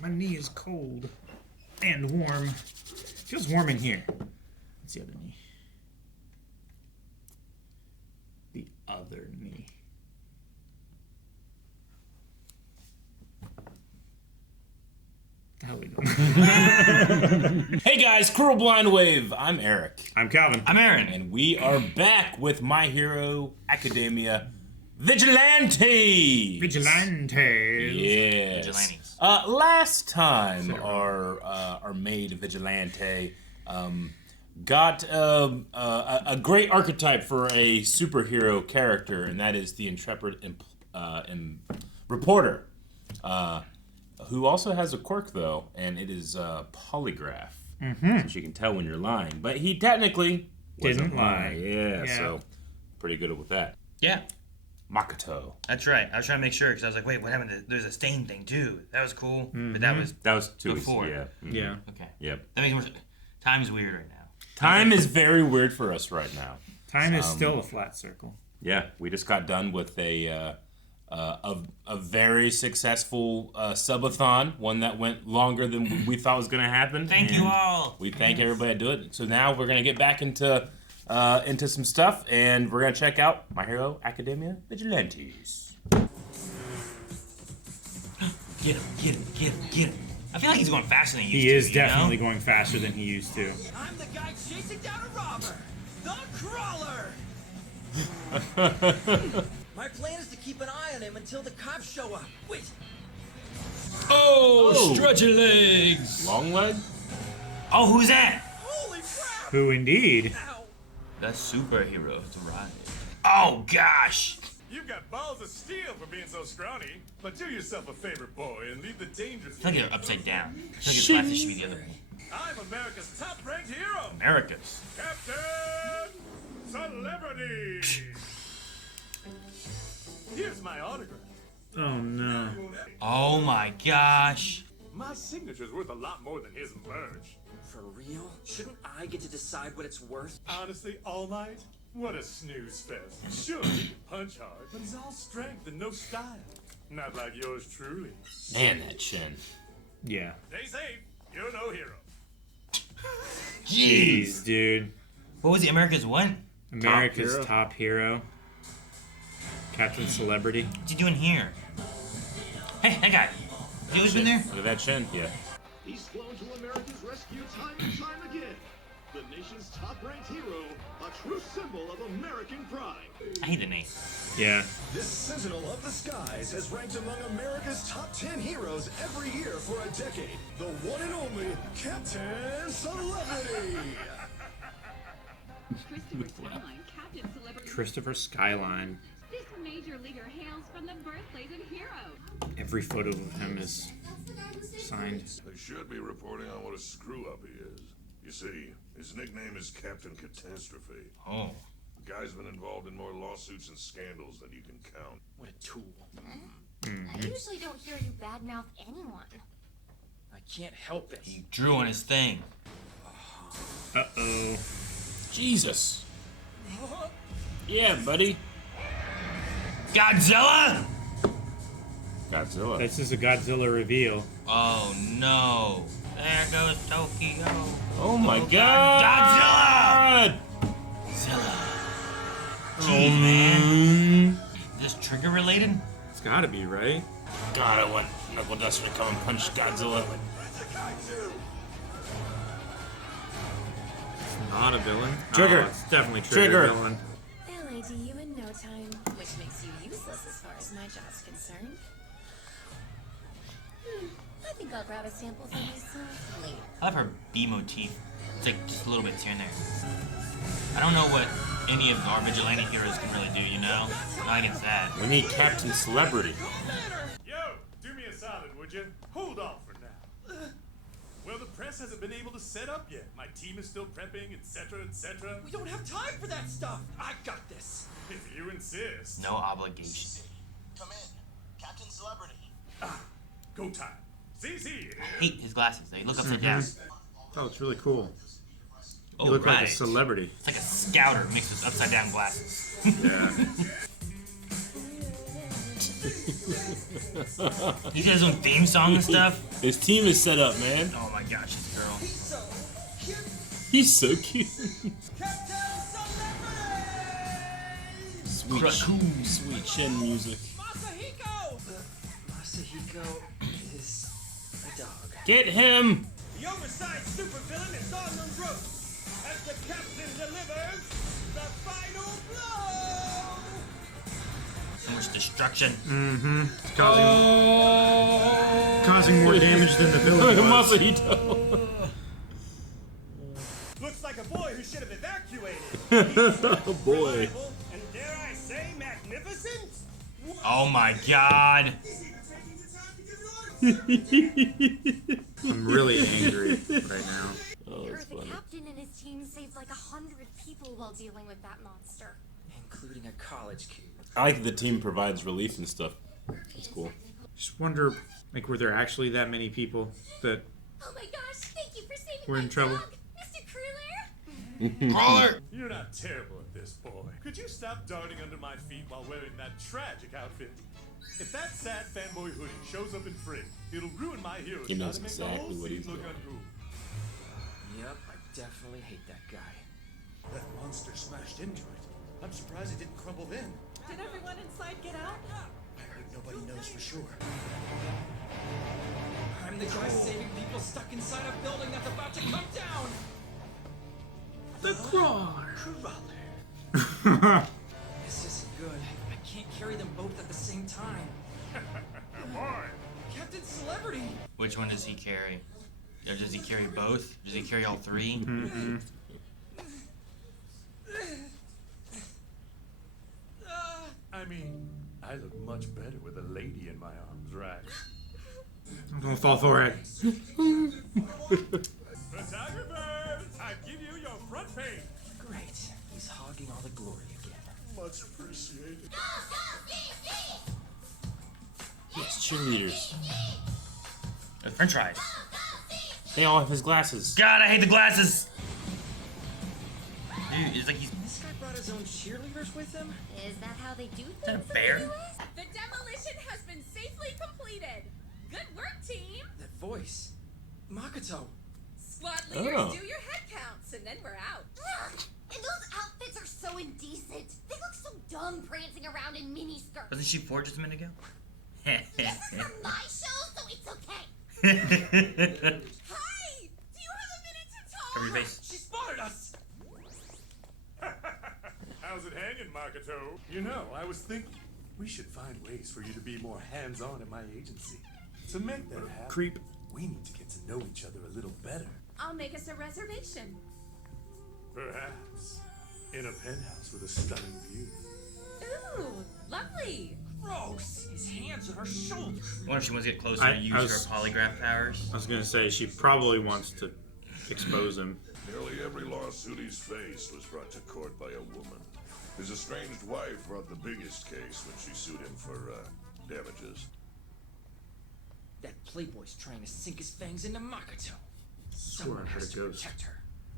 My knee is cold and warm. Feels warm in here. What's the other knee? The other knee. How are we doing? Hey guys, Cruel Blind Wave. I'm Eric. I'm Calvin. I'm Aaron. And we are back with My Hero Academia Vigilantes. Vigilantes. Yes. Vigilantes. Last time our maid Vigilante got a great archetype for a superhero character, and that is the intrepid reporter. Who also has a quirk, though, and it is polygraph. So she can tell when you're lying. But he technically Didn't lie. Yeah, so pretty good with that. Yeah, Makoto. that's right. I was trying to make sure because I was like, wait, what happened? There's a stain thing, too. That was cool. But that was 2 before. weeks. Yeah. Yeah. Okay. Yep. That makes more sense. Time's weird right now. Time is very weird for us right now. Time is still a flat circle. Yeah, we just got done with a very successful subathon, one that went longer than we thought was going to happen. Thank you all. We thank everybody that do it. So now we're going to get back into some stuff, and we're going to check out My Hero Academia Vigilantes. Get him, get him, get him, get him. I feel like he's going faster than he used He to. is definitely You know? going faster than he used to. I'm the guy chasing down a robber, the Crawler. My plan is to keep an eye on him until the cops show up. Wait, Oh, stretch your legs. Long leg? Oh, who's that? holy crap! Who indeed? Ow. The superhero has arrived. Oh, gosh. You've got balls of steel for being so scrawny, but do yourself a favor, boy, and leave the dangerous. I feel like they're upside down. I feel like his glasses should be the other way. I'm America's top-ranked hero, America's. Captain Celebrity. Here's my autograph. Oh no. Oh, my gosh. My signature's worth a lot more than his merch. For real? Shouldn't I get to decide what it's worth? Honestly, All Might, what a snooze fest. Sure, he can punch hard, but he's all strength and no style. Not like yours truly. Man, that chin. Yeah. Stay safe. You're no hero. Jeez, dude. What was he? America's what? America's hero. top hero. Captain Celebrity. What's he doing here? Hey, that guy. Has he always been there? Look at that chin. Yeah. He's flown to America's rescue time and time again. The nation's top-ranked hero, a true symbol of American pride. I hate the name. Yeah. This Sentinel of the Skies has ranked among America's top 10 heroes every year for a decade. The one and only Captain Celebrity. Christopher Skyline, Captain Celebrity. Christopher Skyline. This major leaguer hails from the birthplace of heroes. Every photo of him is signed. They should be reporting on what a screw-up he is. You see, his nickname is Captain Catastrophe. Oh. The guy's been involved in more lawsuits and scandals than you can count. What a tool. I usually don't hear you badmouth anyone. I can't help it. He drew on his thing. Uh-oh. Jesus. Yeah, buddy. Godzilla? Godzilla. This is a Godzilla reveal. Oh, no. There goes Tokyo. Oh my God. Zilla. Gee, man. Is this trigger related? It's gotta be, right? God, I want Knuckleduster to come and punch Godzilla. Not a villain. Trigger. Oh, it's definitely Trigger. villain. LAD you in no time, which makes you useless as far as my job's concerned. I think I'll grab a sample from these songs later. I love her B motif. It's like just a little bit here and there. I don't know what any of our vigilante heroes can really do, you know? Not against that. We need Captain Celebrity. Yo, do me a solid, would you? Hold off for now. Well, the press hasn't been able to set up yet. My team is still prepping, etc., etc. We don't have time for that stuff. I got this. If you insist. No obligation. Come in, Captain Celebrity. Go time. CC. I hate his glasses. They look upside down. Oh, it's really cool. Oh, You look like a right. celebrity. It's like a scouter mixed with upside down glasses. Yeah. He got his own theme song and stuff. His team is set up, man. Oh my gosh, this girl. He's so cute. Sweet, sweet chin music. Masahiko is a dog. Get him! The oversized supervillain is on the road as the captain delivers the final blow. So much destruction. Mm-hmm. Causing more damage than the villain was. Masahito. Looks like a boy who should have evacuated. Oh boy. And dare I say, magnificent? Oh my god. I'm really angry right now. Oh, that's The funny. captain and his team saved like 100 people while dealing with that monster. Including a college kid. I like that the team provides relief and stuff. That's cool. Just wonder, like, were there actually that many people that Oh my gosh, thank you for saving were my in trouble? dog, Mr. Kruller. Crawler! You're not terrible at this, boy. Could you stop darting under my feet while wearing that tragic outfit? If that sad fanboy hoodie shows up in frame, it'll ruin my hero He shot knows and make exactly the whole what scene he's look doing. uncool. Yep, I definitely hate that guy. That monster smashed into it. I'm surprised it didn't crumble then. Did everyone inside get out? I heard nobody knows for sure. I'm the guy saving people stuck inside a building that's about to come down. The crawler. This isn't good. I can't carry them both at the same time. Boy, Captain Celebrity. Which one does he carry? Or does he carry both? Does he carry all three? Mm-hmm. I mean, I look much better with a lady in my arms, right? Don't fall for it. Photographers, I give you your front page. Great. He's hogging all the glory again. Much appreciated. It's cheerleaders. French fries. They all have his glasses. God, I hate the glasses! Dude, it's like he's... This guy brought his own cheerleaders with him? Is that how they do things? Is that a bear? in the US? The demolition has been safely completed. Good work, team. That voice. Makoto. Squad leaders, Oh. do your head counts, and then we're out. Ugh, and those outfits are so indecent. They look so dumb prancing around in miniskirts. Wasn't she 4 just a minute ago? This is for my show, so it's okay. Hi! Do you have a minute to talk? Cover your face. She spotted us! How's it hanging, Makoto? You know, I was thinking we should find ways for you to be more hands-on at my agency. To make that happen, Creep. we need to get to know each other a little better. I'll make us a reservation. Perhaps in a penthouse with a stunning view. Ooh, lovely. Gross! His hands on her shoulders. I wonder if she wants to get closer I and use was- her polygraph powers. I was gonna say she probably wants to expose him. Nearly every lawsuit he's faced was brought to court by a woman. His estranged wife brought the biggest case when she sued him for damages. That playboy's trying to sink his fangs into Makoto. Someone I heard has a to ghost. protect her.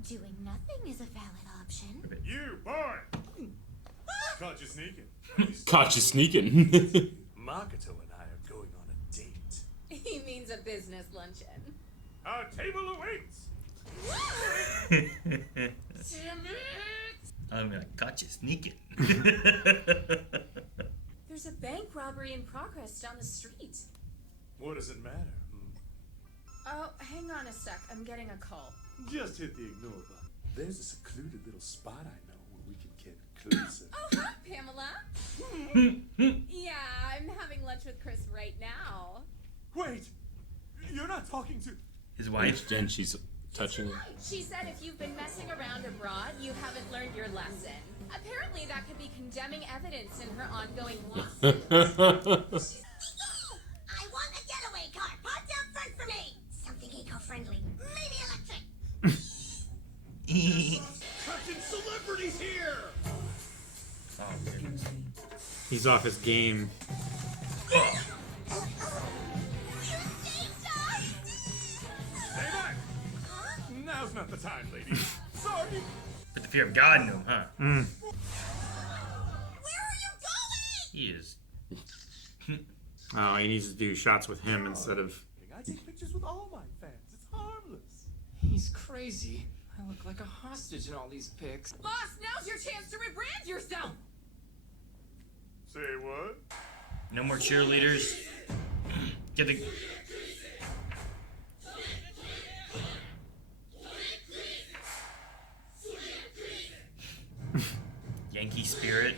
Doing nothing is a valid option. You, boy! Caught you sneaking. Caught you sneaking. Makoto and I are going on a date. He means a business luncheon. Our table awaits! Damn it! I'm like, gotcha, sneaking. There's a bank robbery in progress down the street. What does it matter? Oh, hang on a sec. I'm getting a call. Just hit the ignore button. There's a secluded little spot I know where we can get closer. Oh, hi, Pamela. Yeah, I'm having lunch with Chris right now. Wait! You're not talking to... His wife. And she's touching him. She said if you've been messing around abroad, you haven't learned your lesson. Apparently, that could be condemning evidence in her ongoing lawsuit. I want a getaway car parked out front for me. Something eco-friendly, maybe electric. Captain Celebrity's here! Oh, goodness. He's off his game. Stay back! Now's not the time, ladies. Sorry! Put the fear of God in him, huh? Where are you going? He is. Oh, he needs to do shots with him instead of... I take pictures with all my fans. It's harmless. He's crazy. I look like a hostage in all these pics. Boss, now's your chance to rebrand yourself. Say what? No more cheerleaders. Get the. Yankee spirit.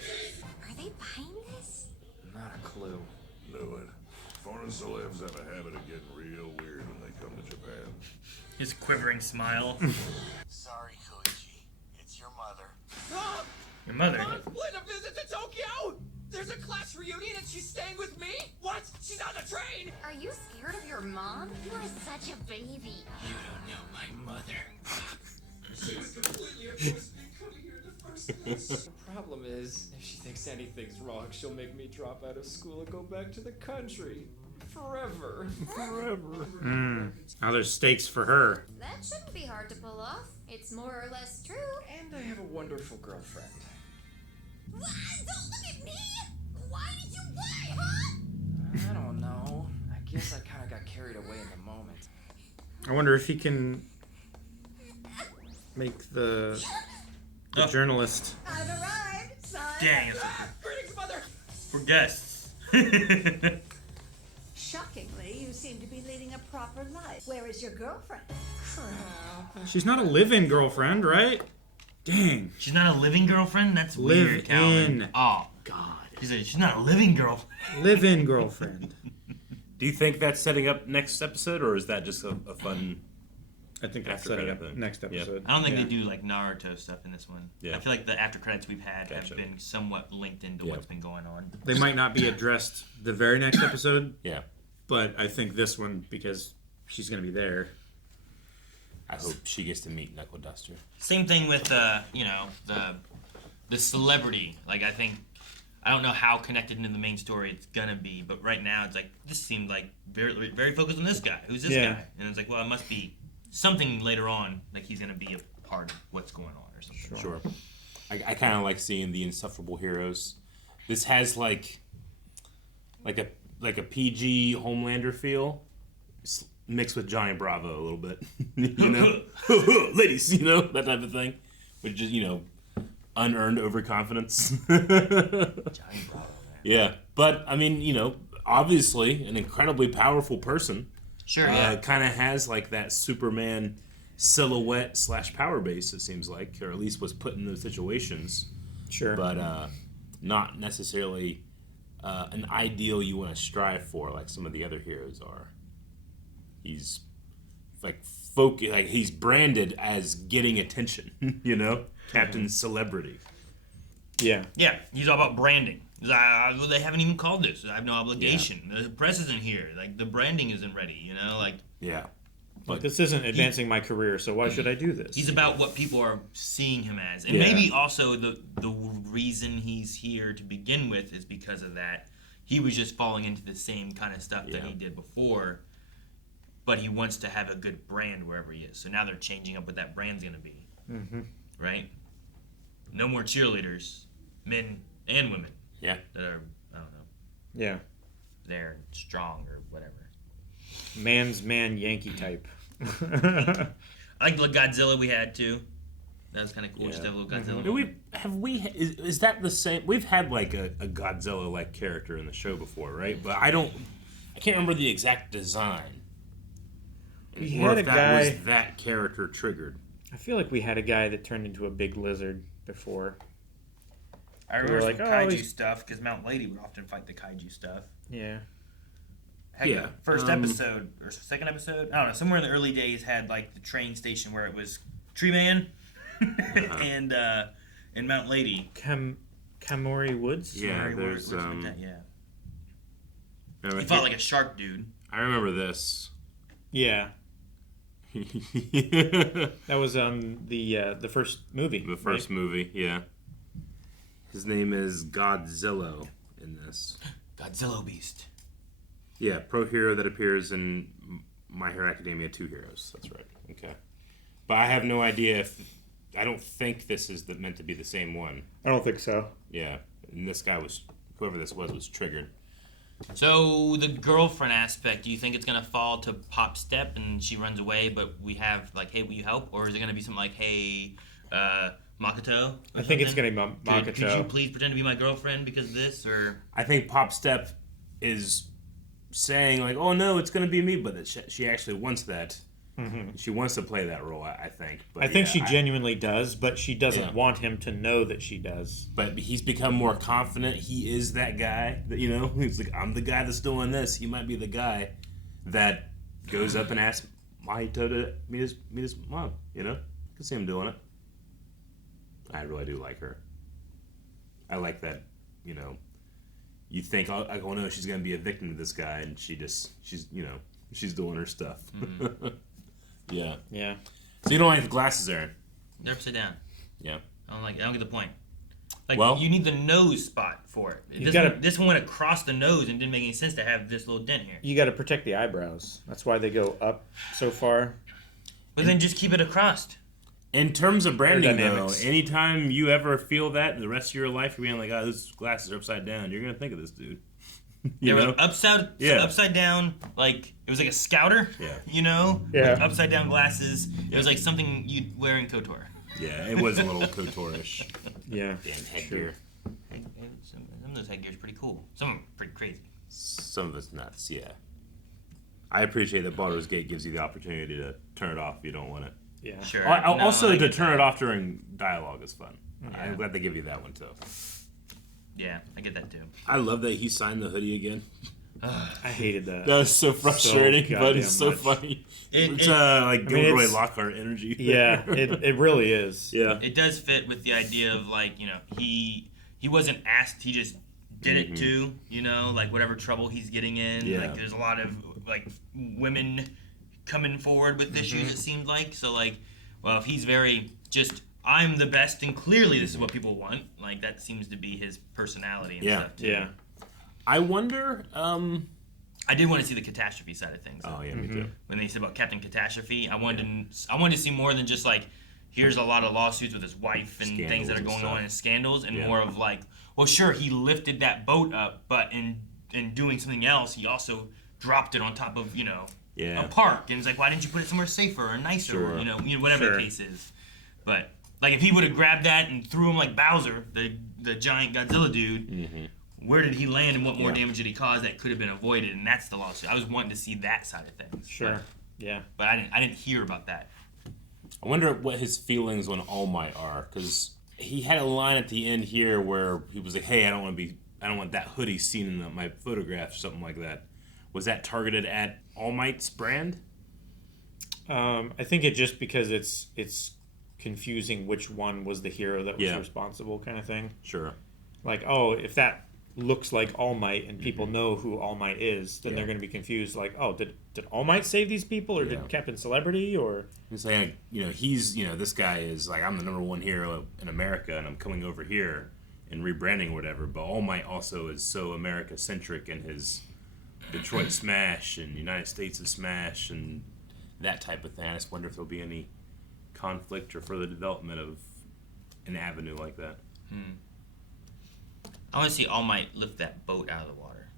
Are they buying this? Not a clue. Knew it. Foreign celebs have a habit of getting real weird when they come to Japan. His quivering smile. Sorry, Koichi. It's your mother. Your mother. Mom, plan a visit to Tokyo! There's a class reunion and she's staying with me? What? She's on the train! Are you scared of your mom? You are such a baby. You don't know my mother. The problem is, if she thinks anything's wrong, she'll make me drop out of school and go back to the country. Forever. Forever. Now there's stakes for her. That shouldn't be hard to pull off. It's more or less true. And I have a wonderful girlfriend. What? Don't look at me! Why did you lie, huh? I don't know. I guess I kind of got carried away in the moment. I wonder if he can make the journalist. I've arrived, son. Dang, it's Greetings, mother! for guests. Shockingly, you seem to be leading a proper life. Where is your girlfriend? Crap. She's not a live-in girlfriend, right? Dang. She's not a living girlfriend? That's weird, Calvin. Live-in. Oh, God. she's not a living girlfriend. Live-in girlfriend. Do you think that's setting up next episode, or is that just a fun... I think that's After setting credit up thing. next episode. I don't think they do like Naruto stuff in this one. Yeah. I feel like the after credits we've had Gotcha. have been somewhat linked into what's been going on. They might not be addressed the very next episode. Yeah. But I think this one, because she's going to be there. I hope she gets to meet Knuckleduster. Same thing with the celebrity. Like I don't know how connected into the main story it's gonna be, but right now it's like this seemed like very very focused on this guy. Who's this guy? And it's like, well, it must be something later on. Like he's gonna be a part of what's going on or something. Sure. I kind of like seeing the insufferable heroes. This has like a PG Homelander feel, mixed with Johnny Bravo a little bit, you know, ladies, you know, that type of thing, which is, you know, unearned overconfidence. Johnny Bravo, man. Yeah, but I mean, you know, obviously an incredibly powerful person. Sure. Yeah. Kind of has like that Superman silhouette / power base. It seems like, or at least was put in those situations. Sure. But not necessarily an ideal you want to strive for, like some of the other heroes are. He's like he's branded as getting attention, you know, Captain Celebrity. Yeah. Yeah, he's all about branding. He's like, well, they haven't even called this. I have no obligation. The press isn't here. Like the branding isn't ready. You know, like yeah. But this isn't advancing my career, so why should I do this? He's about what people are seeing him as, and Yeah. maybe also the reason he's here to begin with is because of that. He was just falling into the same kind of stuff that he did before, but he wants to have a good brand wherever he is. So now they're changing up what that brand's going to be, right? No more cheerleaders, men and women. Yeah. That are, I don't know. Yeah. They're strong or whatever. Man's man Yankee type. I like the Godzilla we had too. That was kind of cool. Yeah. Just to have a little Godzilla. Is that the same? We've had like a Godzilla like character in the show before, right? But I can't remember the exact design. We or had if a that guy. was that character triggered. I feel like we had a guy that turned into a big lizard before. I We remember were some like, oh, kaiju he's- stuff because Mount Lady would often fight the kaiju stuff. Yeah. Heck, Yeah, the first episode or second episode, I don't know, somewhere in the early days had like the train station where it was Tree Man and Mount Lady. Kamori Woods? Yeah, Mary there's Woods with that, yeah. remember He fought like a shark dude. I remember this. Yeah. That was the first movie. The first movie, yeah. His name is Godzilla in this. Godzilla Beast. Yeah, pro hero that appears in My Hero Academia 2 Heroes. That's right. Okay. But I have no idea if... I don't think this is meant to be the same one. I don't think so. Yeah. And this guy was... Whoever this was triggered. So the girlfriend aspect, do you think it's gonna fall to Pop Step and she runs away, but we have like, hey, will you help? Or is it gonna be something like, hey, Makoto? I think it's gonna be Makoto. Could you please pretend to be my girlfriend because of this? Or I think Pop Step is saying like, oh no, it's gonna be me, but that she actually wants that. Mm-hmm. She wants to play that role, I think. But I think she genuinely does, but she doesn't want him to know that she does. But he's become more confident. He is that guy that, he's like, I'm the guy that's doing this. He might be the guy that goes up and asks Mahito to meet his mom. I can see him doing it. I really do like her. I like that. You think, oh no, she's gonna be a victim to this guy, and she's doing her stuff. Mm-hmm. Yeah. So you don't like the glasses, Aaron? They're upside down. Yeah. I don't get the point. Like, you need the nose spot for it. This one went across the nose and didn't make any sense to have this little dent here. You got to protect the eyebrows. That's why they go up so far. But then just keep it across. In terms of branding, though, anytime you ever feel that the rest of your life, you're being like, oh, those glasses are upside down, you're going to think of this dude. They were upside down, like it was like a scouter. Like upside down glasses. It was like something you'd wear in KOTOR. Yeah, it was a little KOTOR-ish. Yeah, damn headgear. Some of those headgears pretty cool. Some of them pretty crazy. Some of it's nuts. Yeah, I appreciate that Baldur's Gate gives you the opportunity to turn it off if you don't want it. Yeah, sure. Also, to turn it off during dialogue is fun. Yeah. I'm glad they give you that one too. Yeah, I get that too. I love that he signed the hoodie again. I hated that. That was so frustrating, but it's so funny. It's like Gilroy Lockhart energy. Yeah, it really is. Yeah, it does fit with the idea of like he wasn't asked, he just did it too. Like whatever trouble he's getting in. Yeah. Like there's a lot of like women coming forward with issues. It seemed like if he's very just. I'm the best, and clearly this is what people want. Like, that seems to be his personality and stuff, too. Yeah. I wonder, I did want to see the Catastrophe side of things. Oh, yeah, me too. When they said about Captain Catastrophe, I wanted to see more than just, like, here's a lot of lawsuits with his wife and scandals things that are going on and scandals, and more of, like, well, sure, he lifted that boat up, but in doing something else, he also dropped it on top of, a park. And it's like, why didn't you put it somewhere safer or nicer, or, whatever the case is. But... like, if he would have grabbed that and threw him like Bowser, the giant Godzilla dude, where did he land and what more damage did he cause that could have been avoided? And that's the lawsuit. I was wanting to see that side of things. Sure. But I didn't hear about that. I wonder what his feelings on All Might are, because he had a line at the end here where he was like, "Hey, I don't want that hoodie seen in my photographs," or something like that. Was that targeted at All Might's brand? I think it just because it's confusing which one was the hero that was responsible, kind of thing. Sure. Like, oh, if that looks like All Might and people know who All Might is, then they're going to be confused. Like, oh, did All Might save these people, or did Captain Celebrity, or? He's saying, he's, this guy is like, I'm the #1 hero in America, and I'm coming over here and rebranding or whatever. But All Might also is so America centric in his Detroit Smash and United States of Smash and that type of thing. I just wonder if there'll be any conflict or further development of an avenue like that. I want to see All Might lift that boat out of the water.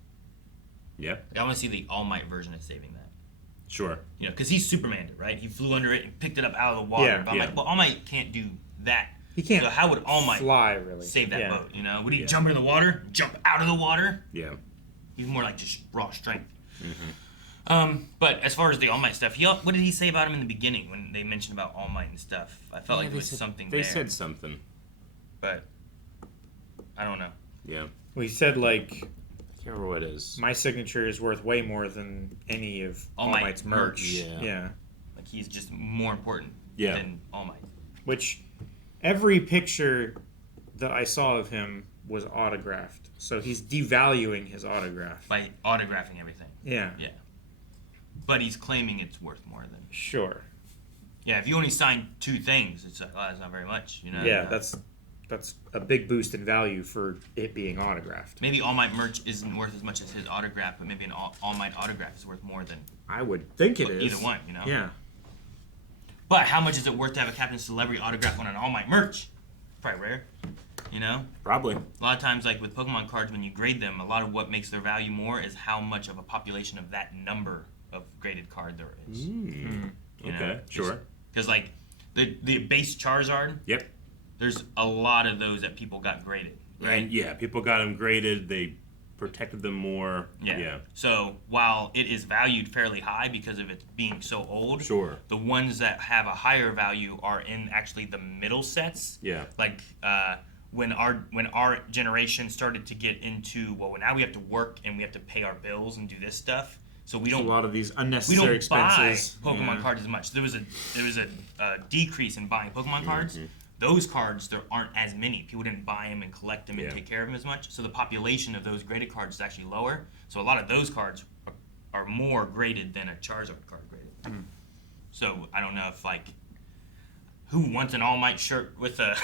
Yeah. I want to see the All Might version of saving that. Sure. Because he Supermaned it, right? He flew under it and picked it up out of the water. Yeah, but I'm like, well, All Might can't do that. He can't. So how would All Might fly, really save that boat? Would he jump into the water, jump out of the water? Yeah. He's more like just raw strength. But as far as the All Might stuff, what did he say about him in the beginning when they mentioned about All Might and stuff? I felt like there was something there. They said something. But I don't know. Yeah. Well, he said, like... I can't remember what it is. My signature is worth way more than any of All Might's merch. Yeah. Like, he's just more important than All Might. Which, every picture that I saw of him was autographed. So he's devaluing his autograph. By autographing everything. Yeah. Yeah. But he's claiming it's worth more than... Sure. Yeah, if you only sign 2 things, it's like, that's not very much, Yeah, that's a big boost in value for it being autographed. Maybe All Might merch isn't worth as much as his autograph, but maybe an All Might autograph is worth more than... I would think it is. Either one, Yeah. But how much is it worth to have a Captain Celebrity autograph on an All Might merch? Probably rare. You know? Probably. A lot of times, like with Pokemon cards, when you grade them, a lot of what makes their value more is how much of a population of that number of graded card there is. You know? Okay, sure. Because like the base Charizard, Yep. there's a lot of those that people got graded. Right? And yeah, people got them graded. They protected them more. Yeah. So while it is valued fairly high because of it being so old, Sure. the ones that have a higher value are in actually the middle sets. Yeah. Like when our generation started to get into, well, now we have to work and we have to pay our bills and do this stuff. So we don't a lot of these unnecessary expenses. buy Pokemon cards as much. There was a decrease in buying Pokemon cards. Those cards, there aren't as many. People didn't buy them and collect them and take care of them as much. So the population of those graded cards is actually lower. So a lot of those cards are more graded than a Charizard card graded. So I don't know if like who wants an All Might shirt with a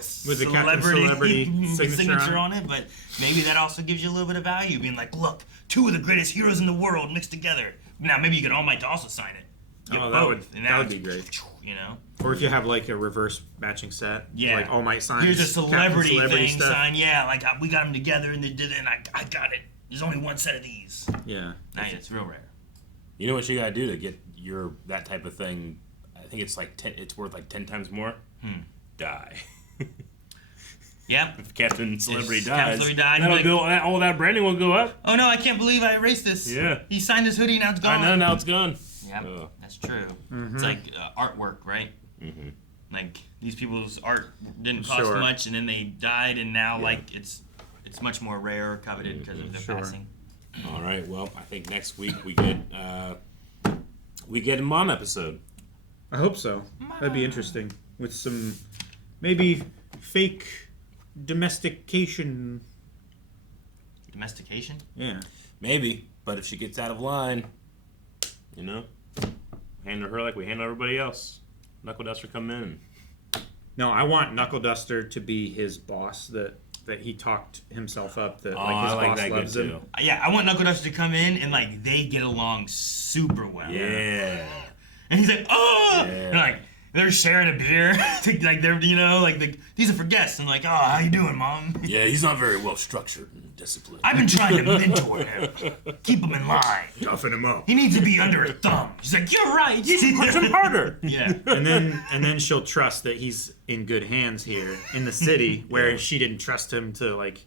celebrity signature on it, but maybe that also gives you a little bit of value, being like, look, 2 of the greatest heroes in the world mixed together. Now maybe you get All Might to also sign it. That would be great. You know, or if you have like a reverse matching set, like All Might signs. Here's a celebrity thing stuff. sign. Yeah, like we got them together and they did it, and I got it. There's only one set of these. Yeah, it's real rare. You know what you gotta do to get your that type of thing? I think it's like it's worth like 10 times more. Die. Yep. If Captain Celebrity dies, Captain Celebrity died, that'll like, go. All that branding will go up. Oh no! I can't believe I erased this. Yeah. He signed this hoodie, now it's gone. I know. Now it's gone. Yep. That's true. It's like artwork, right? Like these people's art didn't cost much, and then they died, and now like it's much more rare, coveted because of their passing. All right. Well, I think next week we get a Mom episode. I hope so. That'd be interesting with some maybe fake domestication. Domestication? Yeah. Maybe, but if she gets out of line, you know, handle her like we handle everybody else. Knuckleduster come in. No, I want Knuckleduster to be his boss. That he talked himself up. That like his boss loves him. Yeah, I want Knuckleduster to come in and like they get along super well. Yeah. And he's like, oh, and, like they're sharing a beer, like they're these are for guests, and like, oh, how you doing, Mom? Yeah, he's not very well structured and disciplined. I've been trying to mentor him, keep him in line, toughen him up. He needs to be under a thumb. She's like, you're right. You should push him harder. Yeah. And then she'll trust that he's in good hands here in the city, where she didn't trust him to like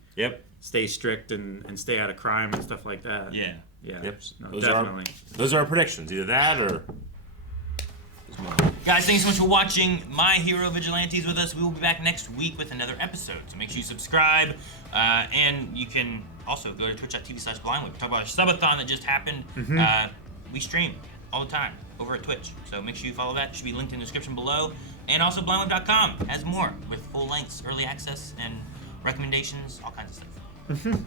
stay strict and stay out of crime and stuff like that. Yeah. Yeah. Yep. No, definitely. Those are our predictions. Either that or. Guys, thanks so much for watching My Hero Vigilantes with us. We will be back next week with another episode. So make sure you subscribe. And you can also go to twitch.tv/blindwood. Talk about our subathon that just happened. We stream all the time over at Twitch. So make sure you follow that. It should be linked in the description below. And also blindwood.com has more with full lengths, early access, and recommendations, all kinds of stuff.